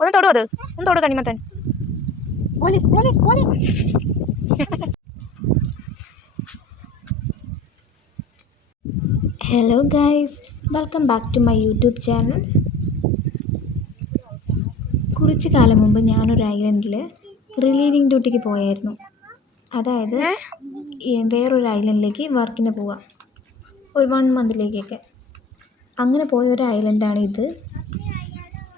ഒന്ന് തൊടു അത്. ഒന്ന് തൊടു തണ്ണിമത്തൻ. Police police police. Hello guys, welcome back to my YouTube channel. കുറച്ച് കാലം മുമ്പ് ഞാനൊരു ഐലൻഡിൽ റിലീവിങ് ഡ്യൂട്ടിക്ക് പോയായിരുന്നു. അതായത് വേറൊരു ഐലൻഡിലേക്ക് വർക്കിന് പോവാം, ഒരു 1 മന്തിലേക്കൊക്കെ. അങ്ങനെ പോയ ഒരു ഐലൻഡാണ് ഇത്.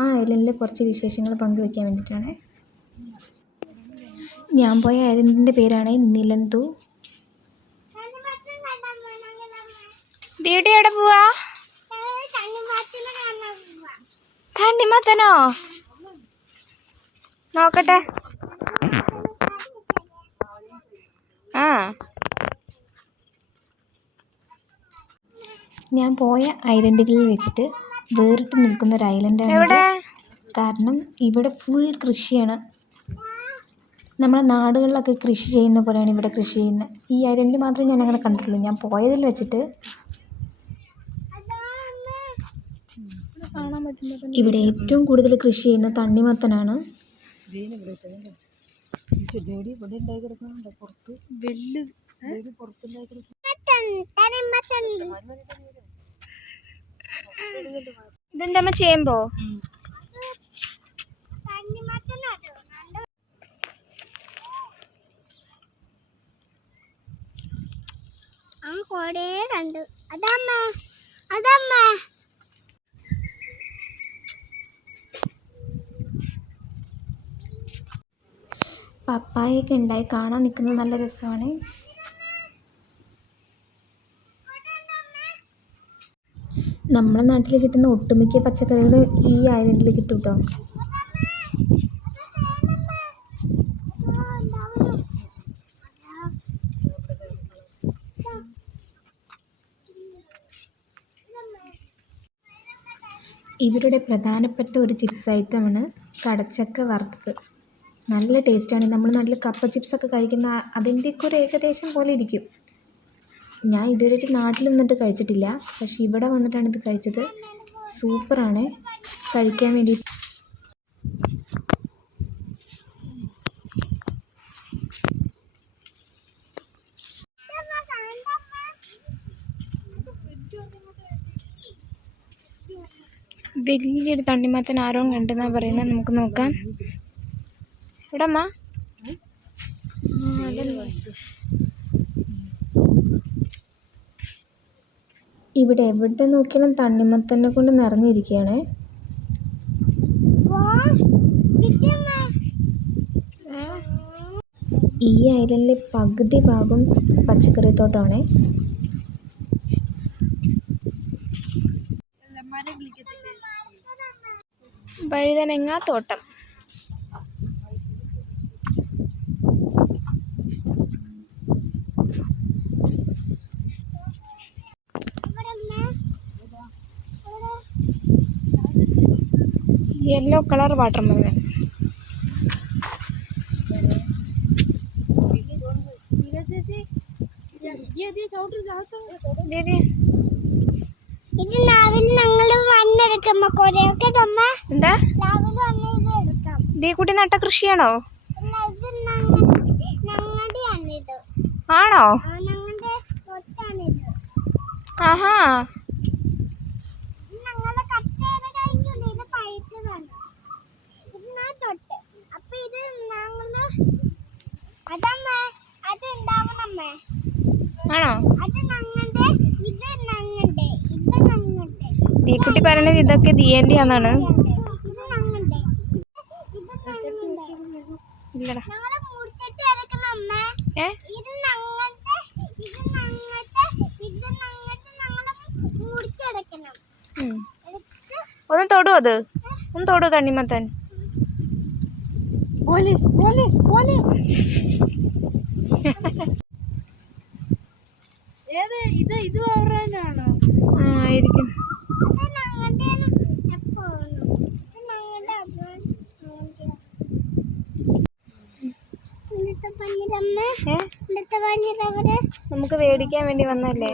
ആ ഐലൻഡിലെ കുറച്ച് വിശേഷങ്ങൾ പങ്കുവയ്ക്കാൻ വേണ്ടിയിട്ടാണ്. ഞാൻ പോയ ഐലൻഡിൻ്റെ പേരാണ് നിലന്തു. ഡ്യൂട്ടി എവിടെ പോവാ? തണ്ണിമത്തനോ? നോക്കട്ടെ. ആ, ഞാൻ പോയ ഐലൻഡുകളിൽ വെച്ചിട്ട് വേറിട്ട് നിൽക്കുന്ന ഒരു ഐലൻഡാണ്. കാരണം ഇവിടെ ഫുൾ കൃഷിയാണ്. നമ്മുടെ നാടുകളിലൊക്കെ കൃഷി ചെയ്യുന്ന പോലെയാണ് ഇവിടെ കൃഷി ചെയ്യുന്നത്. ഈ ഐലൻഡിൽ മാത്രമേ ഞാൻ അങ്ങനെ കണ്ടിട്ടുള്ളൂ. ഞാൻ പോയതിൽ വെച്ചിട്ട് ഇവിടെ ഏറ്റവും കൂടുതൽ കൃഷി ചെയ്യുന്ന തണ്ണിമത്തനാണ്. ഇതെന്താ ചേമ്പോ? കണ്ടു. അതമ്മ അതമ്മ പപ്പായൊക്കെ ഉണ്ടായി കാണാൻ നിൽക്കുന്നത് നല്ല രസമാണ്. നമ്മുടെ നാട്ടിൽ കിട്ടുന്ന ഒട്ടുമിക്ക പച്ചക്കറികൾ ഈ ഐലൻഡിൽ കിട്ടും കേട്ടോ. ഇവരുടെ പ്രധാനപ്പെട്ട ഒരു ചിപ്സ് ഐറ്റമാണ് കടച്ചക്ക വറുത്തത്. നല്ല ടേസ്റ്റാണ്. നമ്മൾ നാട്ടിൽ കപ്പ ചിപ്സൊക്കെ കഴിക്കുന്ന അതിൻ്റെയൊക്കെ ഒരു ഏകദേശം പോലെ ഇരിക്കും. ഞാൻ ഇതുവരെയായിട്ട് നാട്ടിൽ നിന്നിട്ട് കഴിച്ചിട്ടില്ല, പക്ഷെ ഇവിടെ വന്നിട്ടാണ് ഇത് കഴിച്ചത്. സൂപ്പറാണ് കഴിക്കാൻ വേണ്ടി. വലിയൊരു തണ്ണിമത്തൻ ആരോ കണ്ടെന്നാ പറയുന്നത്. നമുക്ക് നോക്കാം. ഇവിടെ അമ്മ ഇവിടെ എവിടെ നോക്കിയാലും തണ്ണിമത്തനെ കൊണ്ട് നിറഞ്ഞിരിക്കുകയാണ്. ഈ ഐലൻഡിലെ പകുതി ഭാഗം പച്ചക്കറി തോട്ടമാണ്. വഴുതനങ്ങ തോട്ടം. Yellow colour watermelon. ഇത് നാവിൽ ഞങ്ങള് വന്നെടുക്കമ്മ കൊറേയൊക്കെ തമ്മ. എന്താ ദേ കുട്ടി നട്ട കൃഷിയാണോ? ഞങ്ങളുടെയാണിത്. ആണോ? ഞങ്ങളുടെ തൊട്ടാണിത്. ആഹാ, ഞങ്ങളെ കട്ടേടെ കഴിഞ്ഞു. ഇത് പഴുത്തതാണ്. ഇത് ഞാൻ തൊട്ട്. അപ്പൊ ഇത് ഞങ്ങള് അതമ്മ അത് ഉണ്ടാവണമ്മേ. ആണോ? അത് ഞങ്ങളുടെ ഇത് ഞങ്ങളുടെ ഇത് ഞങ്ങളുടെ തീക്കുട്ടി പറയണത് ഇതൊക്കെ ദിയേൻ്റെ ആണെന്നാണ്. ഇല്ലടാ. ഒന്ന് തൊടു അത്. ഒന്ന് തൊടു തണ്ണിമത്തൻ. Police police police. ഇത് അവരാണോ? ആ, ആയിരിക്കും. നമുക്ക് മേടിക്കാൻ വേണ്ടി വന്നല്ലേ.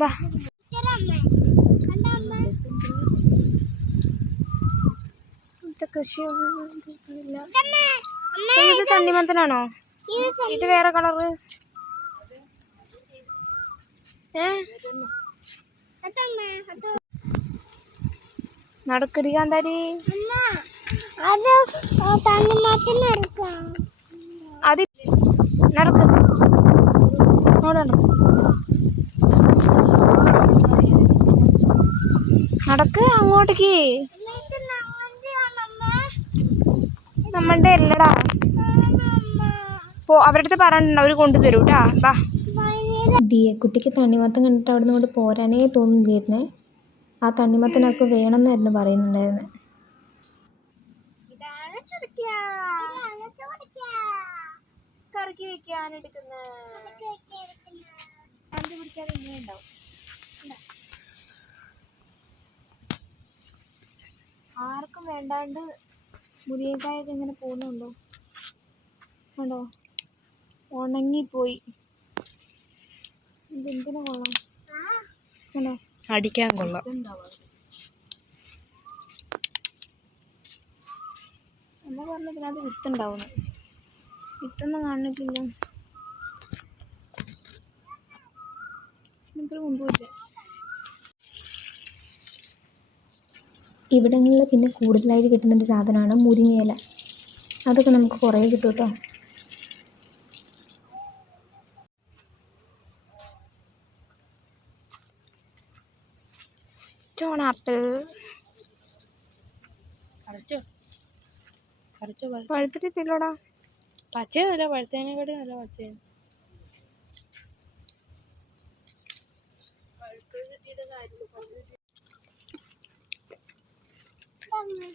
ബാ, ആവശ്യമില്ല. ഇത് തണ്ണിമത്തനാണോ? ഇത് വേറെ കളറ്. നടക്കടി കാന്താരി. അത് നടക്ക് നടക്ക് അങ്ങോട്ടേക്ക്. നമ്മളുടെ അല്ലടാ. അവരുടെ അടുത്ത് പറഞ്ഞിട്ടുണ്ട്, അവർ കൊണ്ടുതരൂ കേട്ടാ. വാ. ദിയക്കുട്ടിക്ക് തണ്ണിമത്തൻ കണ്ടിട്ട് അവിടെ നിന്ന് കൊണ്ട് പോരാനേ തോന്നില്ലായിരുന്നേ. ആ തണ്ണിമത്തനൊക്കെ വേണമെന്നായിരുന്നു പറയുന്നുണ്ടായിരുന്നത്. കറക്കി വെക്കാൻ എടുക്കുന്ന ആർക്കും വേണ്ടാണ്ട് മുരിങ്ങക്കായൊക്കെ ഇങ്ങനെ പോകുന്നുണ്ടോ? ഉണ്ടോ? ഉണങ്ങിപ്പോയി. ഇതെന്തിനു കൊള്ളാം? ഉണ്ടോ? അടിക്കാൻ കൊള്ളാം. അമ്മ പറഞ്ഞതിനകത്ത് വിത്തുണ്ടാവുന്നു. വിത്തൊന്നും കാണിട്ടില്ല. മുമ്പില്ല. ഇവിടങ്ങളിൽ പിന്നെ കൂടുതലായിട്ട് കിട്ടുന്നൊരു സാധനമാണ് മുരിങ്ങയില. അതൊക്കെ നമുക്ക് കുറേ കിട്ടും കേട്ടോ. Stone apple പഴുത്തിട്ടില്ലോടാ. പച്ചയല്ല, പഴുത്തേനെക്കാട്ടി നല്ല പച്ചയാണ്.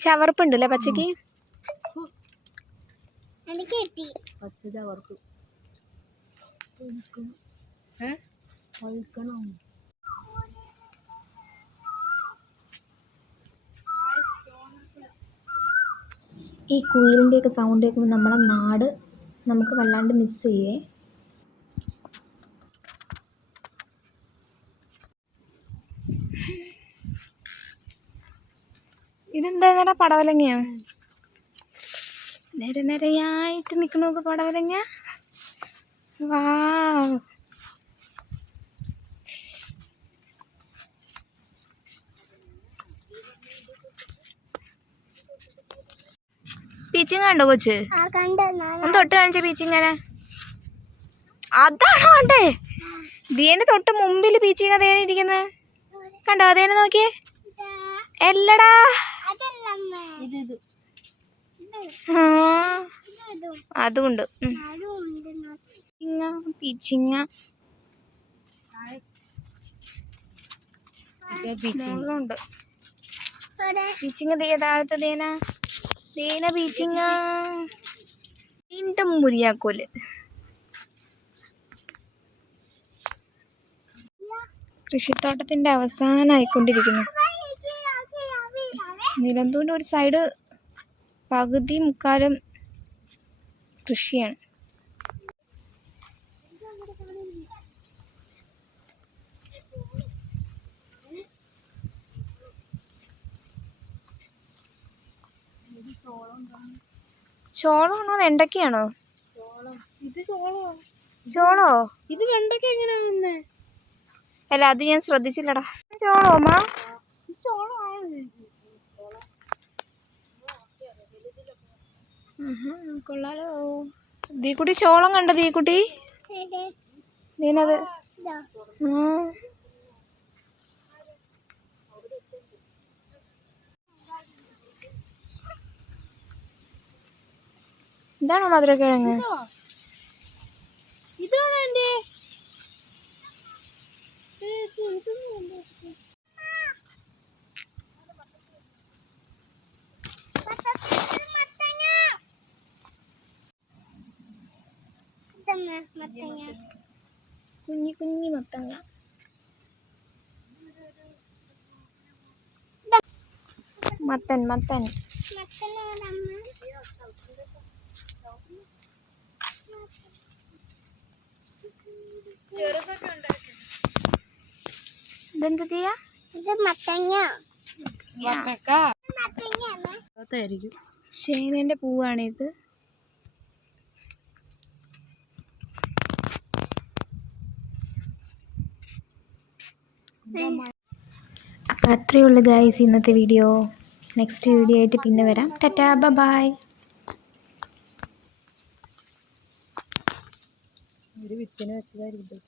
ചവർപ്പുണ്ടല്ലേ പച്ചക്ക്? എനിക്ക് കിട്ടി. പച്ച ചവർപ്പ്. ഈ കുയിലിൻ്റെയൊക്കെ സൗണ്ട് കേൾക്കുമ്പോൾ നമ്മളെ നാട് നമുക്ക് വല്ലാണ്ട് മിസ് ചെയ്യേ. ഇതെന്താ പടവലങ്ങയോ? നിരനിരയായിട്ട് നിൽക്കണോക്ക് പടവലങ്ങ. വാ. പീച്ചിങ്ങ കണ്ടോ കൊച്ച്? ഒന്ന് തൊട്ട് കാണിച്ച പീച്ചിങ്ങനെ. അതാണോ കണ്ടേ? ദീന്റെ തൊട്ട് മുമ്പിൽ പീച്ചിങ്ങ തേനെ ഇരിക്കുന്നത് കണ്ടോ? അതേനെ നോക്കിയേ. എല്ലടാ, അതുണ്ട്. പീച്ചിങ്ങ ഉണ്ട്. പീച്ചിങ്ങ താഴത്തെ തേന പീച്ചിങ്ങ. വീണ്ടും മുരിയാക്കോല്. കൃഷിത്തോട്ടത്തിന്റെ അവസാനമായിക്കൊണ്ടിരിക്കുന്നു. നിലമ്പൂരിൻ്റെ ഒരു സൈഡ് പകുതി മുക്കാലും കൃഷിയാണ്. ചോളമാണോ വെണ്ടയ്ക്കാണോ? ചോളോ? ഇത് വെണ്ടയ്ക്ക എങ്ങനെയാ വന്നേ? അല്ല, അത് ഞാൻ ശ്രദ്ധിച്ചില്ലടാ. ചോളോമാ? കൊള്ളാലോ. ദീക്കുട്ടി ചോളം കണ്ടോ? ദീക്കുട്ടി ദീനത്. ഇതാണോ മധുരക്കിഴങ്ങ്? ഇതാണ് എൻ്റെ. കുഞ്ഞി കുഞ്ഞി മത്തങ്ങ. മത്തൻ മത്തൻ. ഇതെന്താ ചെയ്യാ? ഇത് മത്തങ്ങ. മത്തങ്ങ. ചേനേൻ്റെ പൂവാണിത്. അപ്പോൾ അത്രയേ ഉള്ളൂ ഗൈസ് ഇന്നത്തെ വീഡിയോ. നെക്സ്റ്റ് വീഡിയോ ആയിട്ട് പിന്നെ വരാം. Tata bye. ഒരു വിത്തിന് വെച്ചതായിരിക്കും.